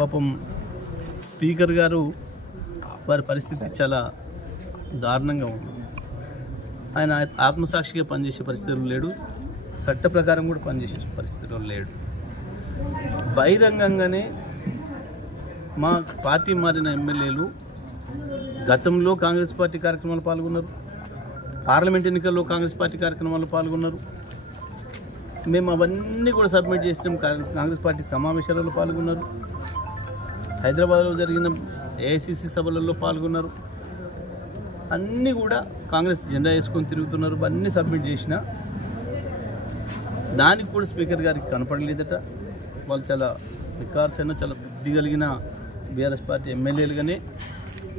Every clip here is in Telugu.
పాపం స్పీకర్ గారు వారి పరిస్థితి చాలా దారుణంగా ఉంది. ఆయన ఆత్మసాక్షిగా పనిచేసే పరిస్థితులు లేడు, చట్ట ప్రకారం కూడా పనిచేసే పరిస్థితుల్లో లేడు. బహిరంగంగానే మా పార్టీ మారిన ఎమ్మెల్యేలు గతంలో కాంగ్రెస్ పార్టీ కార్యక్రమాలు పాల్గొన్నారు, పార్లమెంట్ ఎన్నికల్లో కాంగ్రెస్ పార్టీ కార్యక్రమాల్లో పాల్గొన్నారు. మేము అవన్నీ కూడా సబ్మిట్ చేసినాం. కాంగ్రెస్ పార్టీ సమావేశాలలో పాల్గొన్నారు, హైదరాబాద్లో జరిగిన ఏఐసిసి సభలలో పాల్గొన్నారు. అన్నీ కూడా కాంగ్రెస్ జెండా వేసుకొని తిరుగుతున్నారు. అన్నీ సబ్మిట్ చేసిన దానికి కూడా స్పీకర్ గారికి కనపడలేదట. వాళ్ళు చాలా వికార్సైన చాలా బుద్ధి కలిగిన బీఆర్ఎస్ పార్టీ ఎమ్మెల్యేలుగానే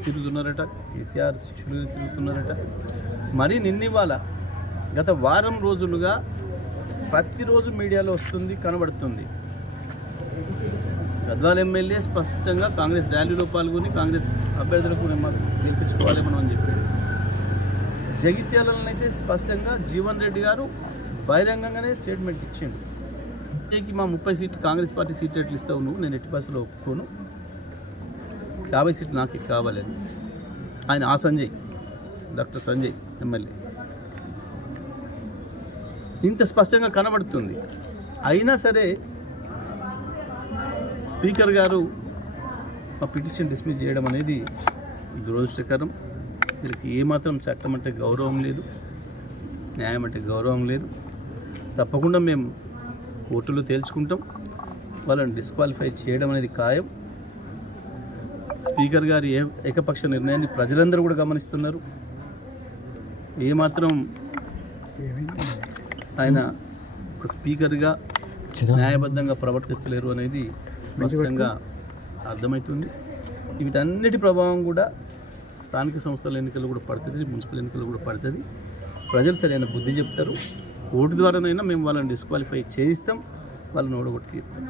తిరుగుతున్నారట, కేసీఆర్ శిష్యులుగా తిరుగుతున్నారట. మరి నిన్నివాళ గత వారం రోజులుగా ప్రతిరోజు మీడియాలో వస్తుంది, కనబడుతుంది. గద్వాల ఎమ్మెల్యే స్పష్టంగా కాంగ్రెస్ ర్యాలీలో పాల్గొని కాంగ్రెస్ అభ్యర్థులకు గెలిపించుకోవాలి మనం అని చెప్పాడు. జగిత్యాలనైతే స్పష్టంగా జీవన్ రెడ్డి గారు బహిరంగంగానే స్టేట్మెంట్ ఇచ్చిండు. మా 30 సీట్లు కాంగ్రెస్ పార్టీ సీట్లు ఎట్లు ఇస్తావు నువ్వు, నేను ఎట్టి బస్సులో ఒప్పుకోను, 50 సీట్లు నాకు కావాలని ఆయన సంజయ్, డాక్టర్ సంజయ్ ఎమ్మెల్యే ఇంత స్పష్టంగా కనబడుతుంది. అయినా సరే స్పీకర్ గారు మా పిటిషన్ డిస్మిస్ చేయడం అనేది దురదృష్టకరం. వీళ్ళకి ఏమాత్రం చట్టం అంటే గౌరవం లేదు, న్యాయం అంటే గౌరవం లేదు. తప్పకుండా మేము కోర్టులో తేల్చుకుంటాం. వాళ్ళని డిస్క్వాలిఫై చేయడం అనేది ఖాయం. స్పీకర్ గారి ఏకపక్ష నిర్ణయాన్ని ప్రజలందరూ కూడా గమనిస్తున్నారు. ఏమాత్రం ఆయన ఒక స్పీకర్గా న్యాయబద్ధంగా ప్రవర్తిస్తలేరు అనేది స్పష్టంగా అర్థమవుతుంది. వీటన్నిటి ప్రభావం కూడా స్థానిక సంస్థల ఎన్నికలు కూడా పడుతుంది, మున్సిపల్ ఎన్నికలు కూడా పడుతుంది. ప్రజలు సరైన బుద్ధి చెప్తారు. కోర్టు ద్వారానైనా మేము వాళ్ళని డిస్క్వాలిఫై చేయిస్తాం, వాళ్ళని ఓడగొట్టి తీరుతాం.